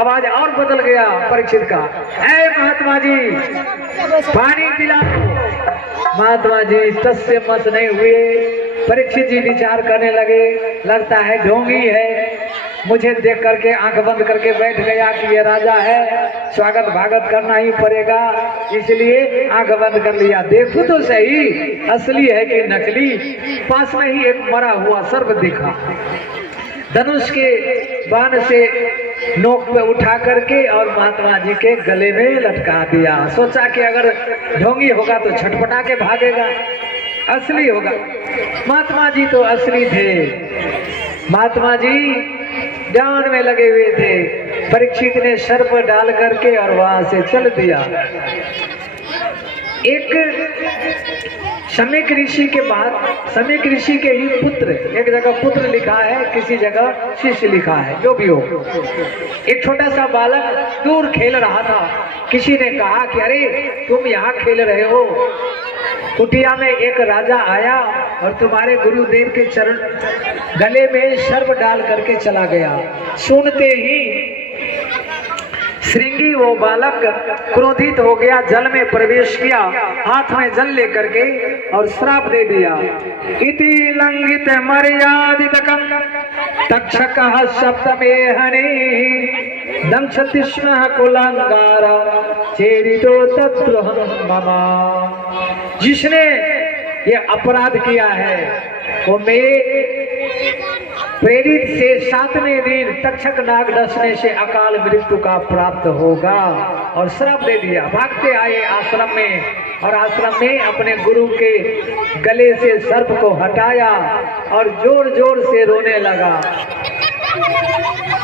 आवाज और बदल गया परीक्षित का, ऐ महात्मा जी पानी पिलाओ। महात्मा जी टस से मस नहीं हुए। परीक्षित जी विचार करने लगे, लगता है ढोंगी है, मुझे देख करके आंख बंद करके बैठ गया कि ये राजा है, स्वागत भागत करना ही पड़ेगा, इसलिए आंख बंद कर लिया। देखो तो सही असली है कि नकली। पास में ही एक मरा हुआ सर्प दिखा, धनुष के बाण से नोक पे उठा करके और महात्मा जी के गले में लटका दिया। सोचा कि अगर ढोंगी होगा तो छटपटा के भागेगा, असली होगा। महात्मा जी तो असली थे। महात्मा जी ध्यान में लगे हुए थे। परीक्षित ने सर्प डाल करके और वहां से चल दिया। एक समीक ऋषि के बाद, समीक ऋषि के ही पुत्र, एक जगह पुत्र लिखा है, किसी जगह शिष्य लिखा है, जो भी हो। एक छोटा सा बालक दूर खेल रहा था। किसी ने कहा कि अरे तुम यहाँ खेल रहे हो, कुटिया में एक राजा आया और तुम्हारे गुरुदेव के चरण गले में सर्प डाल करके चला गया। सुनते ही श्रृंगी वो बालक क्रोधित हो गया, जल में प्रवेश किया, हाथ में जल लेकर के और श्राप दे दिया। इति लंघित मर्यादितकं तक्षकः सप्तमेहनि दंशतिष्णः कुलांगारा चेरितो तत्त्वहं मम। जिसने ये अपराध किया है वो मेरे प्रेरित से 7वें दिन तक्षक नाग डसने से अकाल मृत्यु का प्राप्त होगा। और श्राप दे दिया। भागते आए आश्रम में और आश्रम में अपने गुरु के गले से सर्प को हटाया और जोर जोर से रोने लगा।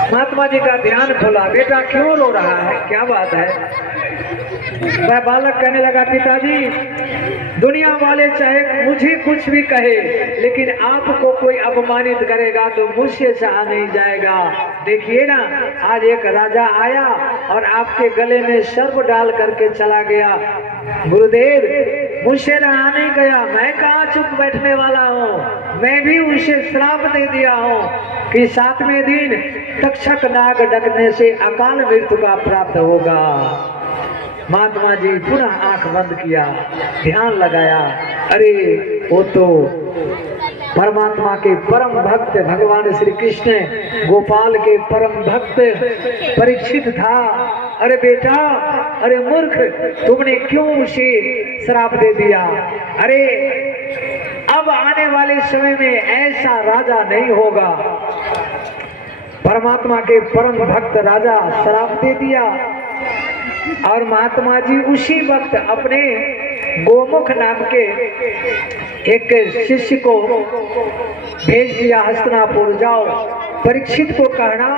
महात्मा जी का ध्यान खुला, बेटा क्यों रो रहा है, क्या बात है? वह बालक कहने लगा, पिताजी दुनिया वाले चाहे मुझे कुछ भी कहे, लेकिन आपको कोई अपमानित करेगा तो मुझसे सहा नहीं जाएगा। देखिए ना, आज एक राजा आया और आपके गले में सर्प डाल करके चला गया। गुरुदेव मुझसे रहा नहीं गया, मैं कहाँ चुप बैठने वाला हूँ, मैं भी उसे श्राप दे दिया हूँ कि 7वें दिन तक्षक नाग डसने से अकाल मृत्यु का प्राप्त होगा। महात्मा जी पुनः आंख बंद किया, ध्यान लगाया, अरे वो तो परमात्मा के परम भक्त भगवान श्री कृष्ण गोपाल के परम भक्त परीक्षित था। अरे बेटा, अरे मूर्ख, तुमने क्यों उसे श्राप दे दिया? अरे अब आने वाले समय में ऐसा राजा नहीं होगा। परमात्मा के परम भक्त राजा श्राप दे दिया और महात्मा जी उसी वक्त अपने गोमुख नाम के एक शिष्य को भेज दिया, हस्तिनापुर जाओ, परीक्षित को कहना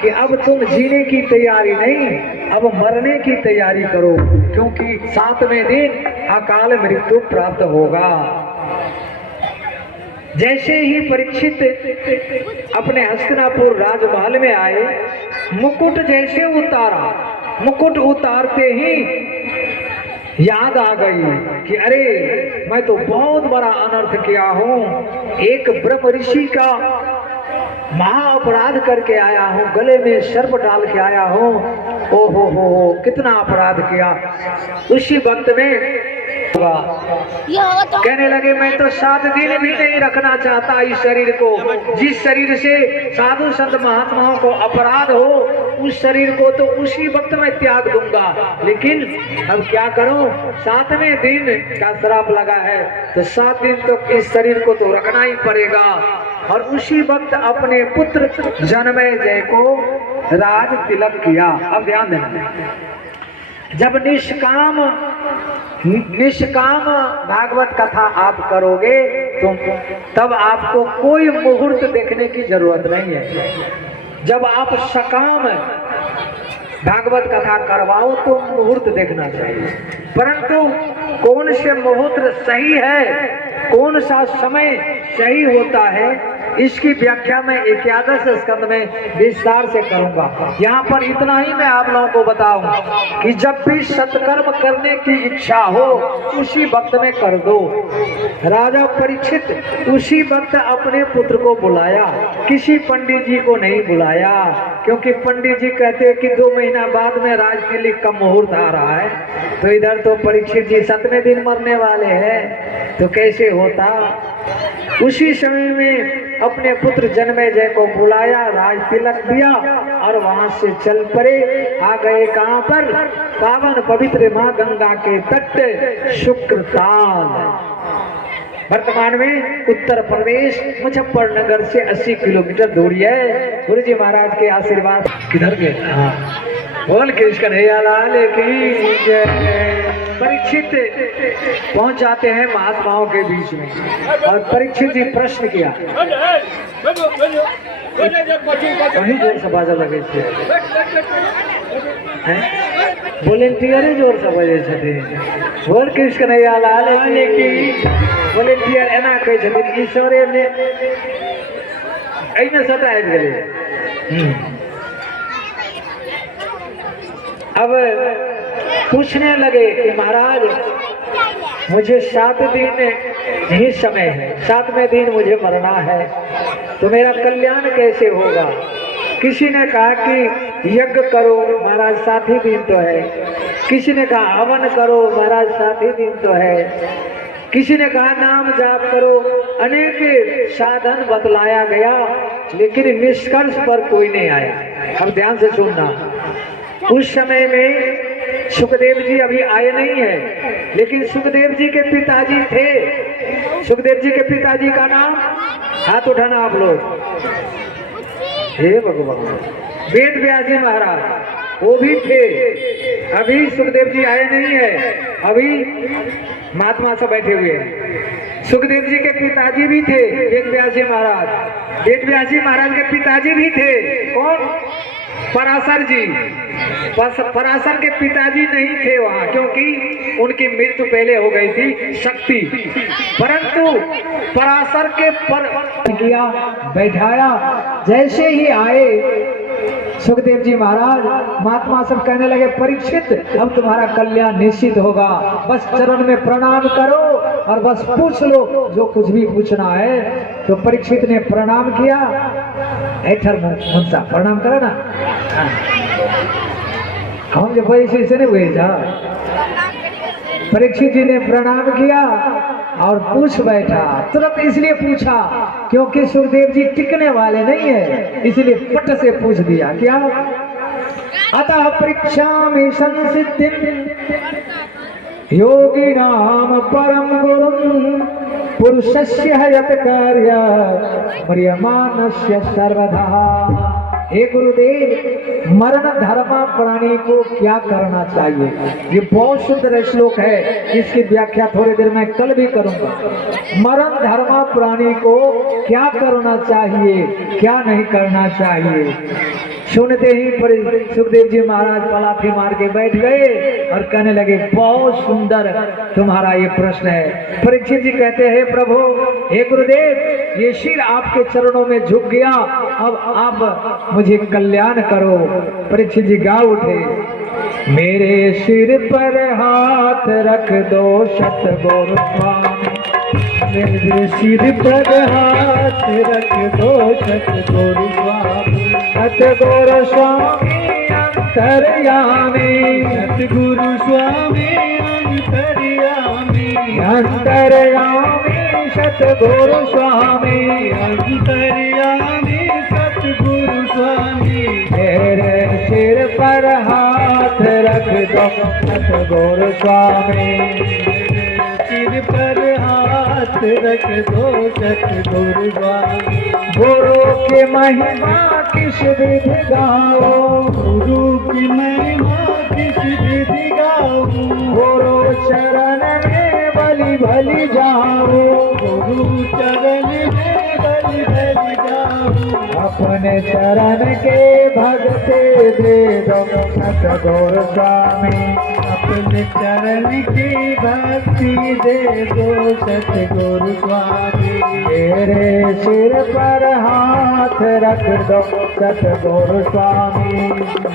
कि अब तुम जीने की तैयारी नहीं, अब मरने की तैयारी करो, क्योंकि 7वें दिन अकाल मृत्यु प्राप्त होगा। जैसे ही परीक्षित अपने हस्तिनापुर राजमहल में आए, मुकुट जैसे उतारा, मुकुट उतारते ही याद आ गई कि अरे मैं तो बहुत बड़ा अनर्थ किया हूँ, एक ब्रह्म ऋषि का महा अपराध करके आया हूँ, गले में सर्प डाल के आया हूँ। ओहो हो, कितना अपराध किया। उसी वक्त में कहने लगे, मैं तो 7 दिन भी नहीं रखना चाहता इस शरीर को, जिस शरीर से साधु संत महात्माओं को अपराध हो उस शरीर को तो उसी वक्त मैं त्याग दूंगा, लेकिन अब क्या करूं, 7वें दिन का श्राप लगा है तो 7 दिन तो इस शरीर को तो रखना ही पड़ेगा। और उसी वक्त अपने पुत्र जन्मेजय को राज तिलक किया। अब ध्यान देना, जब निष्काम भागवत कथा आप करोगे तो तब आपको कोई मुहूर्त देखने की जरूरत नहीं है। जब आप सकाम भागवत कथा करवाओ तो मुहूर्त देखना चाहिए, परंतु कौन से मुहूर्त सही है, कौन सा समय सही होता है, इसकी व्याख्या मैं 11 स्कंद में विस्तार से करूंगा। यहाँ पर इतना ही मैं आप लोगों को बताऊं कि जब भी सत्कर्म करने की इच्छा हो उसी वक्त में कर दो। राजा परीक्षित उसी वक्त अपने पुत्र को बुलाया, किसी पंडित जी को नहीं बुलाया, क्योंकि पंडित जी कहते हैं कि 2 महीना बाद में राजतिलक का मुहूर्त आ रहा है, तो इधर तो परीक्षित जी 7वें दिन मरने वाले हैं, तो कैसे होता। उसी समय में अपने पुत्र जन्मेजय को बुलाया, राज तिलक दिया और वहां से चल पड़े। आ गए कहां पर? पावन पवित्र मां गंगा के तट शुक्रताल। वर्तमान में उत्तर प्रदेश मुजफ्फरनगर से 80 किलोमीटर दूरी है। गुरु जी महाराज के आशीर्वाद किधर गए? हाँ, बोल कृष्ण लाल की जय। परीक्षित पहुंच जाते हैं महात्माओं के बीच में और परीक्षित जी प्रश्न किया। वही जोर से बाजा लगे थे, वॉलेंटियर जोर से बजे छे। बोल कृष्ण लाल की वॉलेंटियर एना कहे छथिन ईश्वरे ने एने सटा आबि गेलै। अब पूछने लगे कि महाराज मुझे 7 दिन ही समय है, 7वें दिन मुझे मरना है, तो मेरा कल्याण कैसे होगा? किसी ने कहा कि यज्ञ करो महाराज, 7 ही दिन तो है। किसी ने कहा हवन करो महाराज, 7 ही दिन तो है। किसी ने कहा नाम जाप करो। अनेक साधन बतलाया गया, लेकिन निष्कर्ष पर कोई नहीं आया। अब ध्यान से सुनना, उस समय में सुखदेव जी अभी आए नहीं है, लेकिन सुखदेव जी के पिताजी थे। सुखदेव जी के पिताजी का नाम, हाथ उठाना आप लोग। हे भगवान, वेद व्यास जी महाराज, वो भी थे। अभी सुखदेव जी आए नहीं है, अभी महात्मा सब बैठे हुए हैं। सुखदेव जी के पिताजी भी थे वेद व्यास जी महाराज। वेद व्यास जी महाराज के पिताजी भी थे। कौन? पराशर जी। पराशर के पिताजी नहीं थे वहां, क्योंकि उनकी मृत्यु पहले हो गई थी, शक्ति। परंतु पराशर के पर किया, बैठाया। जैसे ही आए सुखदेव जी महाराज, महात्मा सब कहने लगे परीक्षित अब तुम्हारा कल्याण निश्चित होगा, बस चरण में प्रणाम करो और बस पूछ लो जो कुछ भी पूछना है। तो परीक्षित ने प्रणाम किया। मुंसा प्रणाम करो ना, हम जो पैसे से नहीं हुए जा। परीक्षित जी ने प्रणाम किया और पूछ बैठा। तुरंत इसलिए पूछा क्योंकि सुखदेव जी टिकने वाले नहीं है, इसलिए पट से पूछ दिया। क्या? अतः परीक्षामि संसिद्धिं योगिनाम परम गुरुं पुरुषस्य यत् कार्य म्रियमाणस्य सर्वदा। हे गुरुदेव, मरण धर्मा प्राणी को क्या करना चाहिए? ये बहुत सुंदर श्लोक है, इसकी व्याख्या थोड़ी देर में कल भी करूंगा। मरण धर्मा प्राणी को क्या करना चाहिए, क्या नहीं करना चाहिए? सुनते ही सुखदेव जी महाराज पलाथी मार के बैठ गए और कहने लगे बहुत सुंदर तुम्हारा ये प्रश्न है। परीक्षित जी कहते हैं प्रभु, हे गुरुदेव, ये सिर आपके चरणों में झुक गया, अब आप मुझे कल्याण करो। परीक्षित जी गा उठे, मेरे सिर पर हाथ रख दो सतगुरु स्वामी, मेरे सिर पर हाथ रख दो सतगुरु स्वामी। सतगुरु स्वामी अंतर्यामी, सतगुरु स्वामी अंतर्यामी, अंतर्यामी सतगुरु स्वामी, अंतर्यामी सतगुरु स्वामी। मेरे सिर पर हाथ रख दो सतगुरु स्वामी, सिर पर हाथ रख दो सतगुरु स्वामी। गुरु की महिमा किस विधि गाओ, गुरु की महिमा किस विधि गाओ, गुरु चरण में बलि बलि जाओ, गुरु चरण में बलि बलि जाओ। अपने चरण के भगते दे दो सतगुरु स्वामी। अपने चरण की भक्ति दे दो सतगुरु स्वामी। मेरे सिर पर हाथ रख दो सतगुरु स्वामी।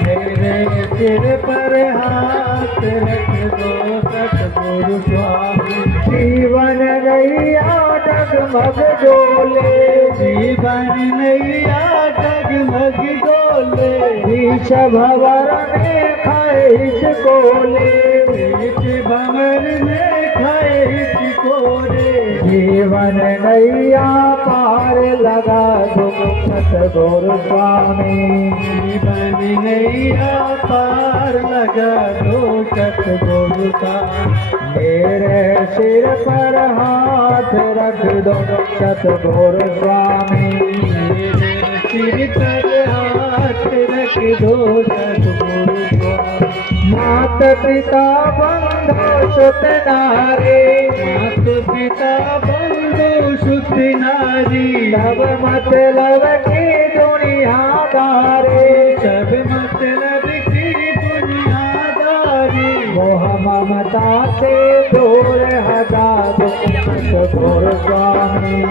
मेरे सिर पर हाथ रख दो सतगुरु स्वामी। जीवन नैया डगमग डोले, जीवन नैया डगमग डोले। बीच भंवर में खाइश कोले, बीच भंवर में खाइश कोले। जीवन नैया पार लगा दो सतगुरु स्वामी। जीवन नैया पार लगा दो सतगुरु स्वामी। मेरे सिर पर हाथ रख दो सतगुरु स्वामी। मेरे सिर पर हाथ रख दो सतगुरु स्वामी। मात पिता बंधु सुत नारी, मात पिता बंधु सुत नारी। सब मतलब की दुनियादारी, सब मतलब की दुनियादारी। मोह ममता से दूर हटा दो सतगुरु स्वामी।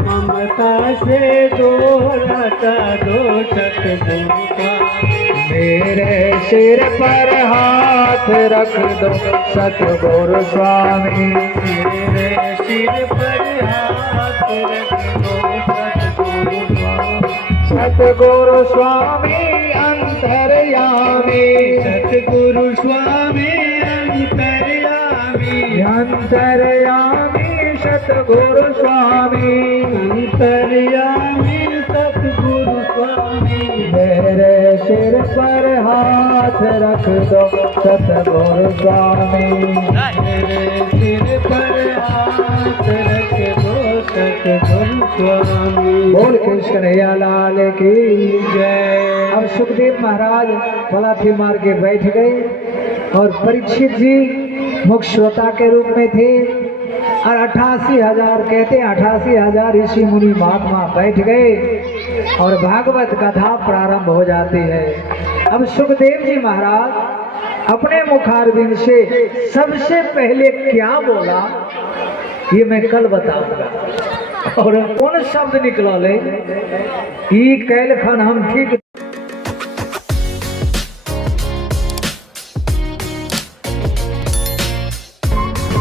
ममता से दूर हटा दो सतगुरु स्वामी। मेरे सिर पर हाथ रख दो सतगुरु स्वामी। मेरे सिर पर हाथ रख दो सतगुरु स्वामी। सतगुरु स्वामी अंतर्यामी, सतगुरु स्वामी अंतर्यामी। अंतर्यामी सतगुरु स्वामी। अंतर्यामी सतगुरु स्वामी। मेरे सिर पर हाथ रख दो सतगुरु स्वामी। मेरे सिर पर हाथ रख दो सतगुरु स्वामी। बोल कृष्ण कन्हैया लाल की जय। अब सुखदेव महाराज पलाथी मार के बैठ गए और परीक्षित जी मुख्य श्रोता के रूप में थे और 88,000 कहते 88,000 ऋषि मुनि महात्मा बैठ गए और भागवत कथा प्रारंभ हो जाती है। अब सुखदेव जी महाराज अपने मुखारबिंद से सबसे पहले क्या बोला ये मैं कल बताऊंगा। और कौन शब्द निकला ले ई कैल खन हम ठीक